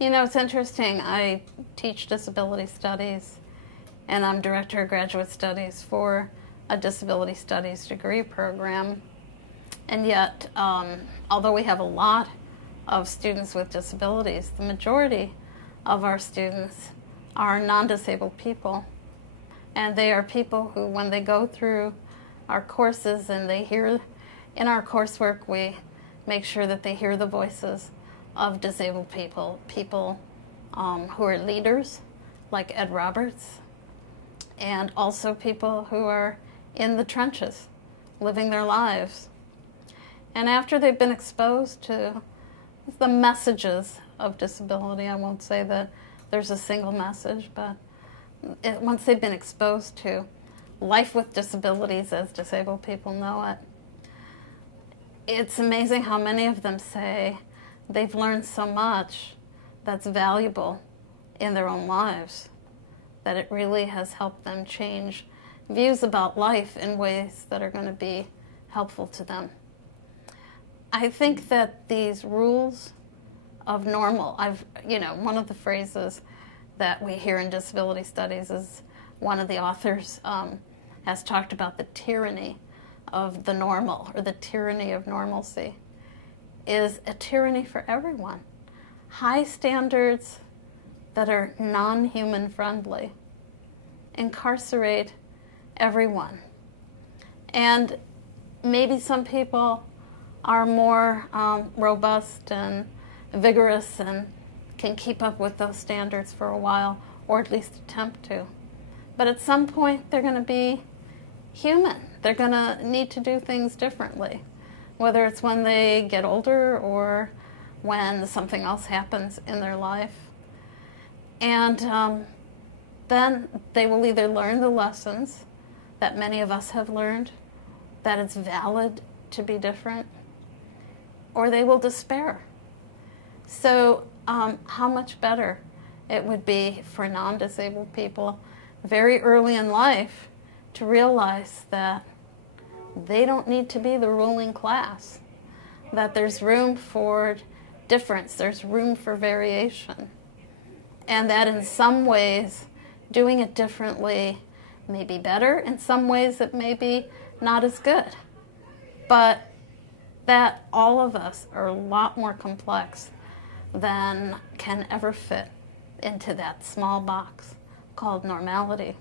You know, it's interesting. I teach disability studies, and I'm director of graduate studies for a disability studies degree program. And yet, although we have a lot of students with disabilities, the majority of our students are non-disabled people. And they are people who, when they go through our courses and they hear, in our coursework, we make sure that they hear the voices of disabled people, people who are leaders, like Ed Roberts, and also people who are in the trenches, living their lives. And after they've been exposed to the messages of disability, I won't say that there's a single message, but once they've been exposed to life with disabilities as disabled people know it, it's amazing how many of them say they've learned so much that's valuable in their own lives, that it really has helped them change views about life in ways that are going to be helpful to them. I think that these rules of normal, one of the phrases that we hear in disability studies is one of the authors has talked about the tyranny of the normal, or the tyranny of normalcy, is a tyranny for everyone. High standards that are non-human friendly incarcerate everyone. And maybe some people are more robust and vigorous and can keep up with those standards for a while, or at least attempt to. But at some point, they're going to be human. They're going to need to do things differently, whether it's when they get older or when something else happens in their life. And then they will either learn the lessons that many of us have learned, that it's valid to be different, or they will despair. So how much better it would be for non-disabled people very early in life to realize that they don't need to be the ruling class, that there's room for difference, there's room for variation, and that in some ways doing it differently may be better, in some ways it may be not as good, but that all of us are a lot more complex than can ever fit into that small box called normality.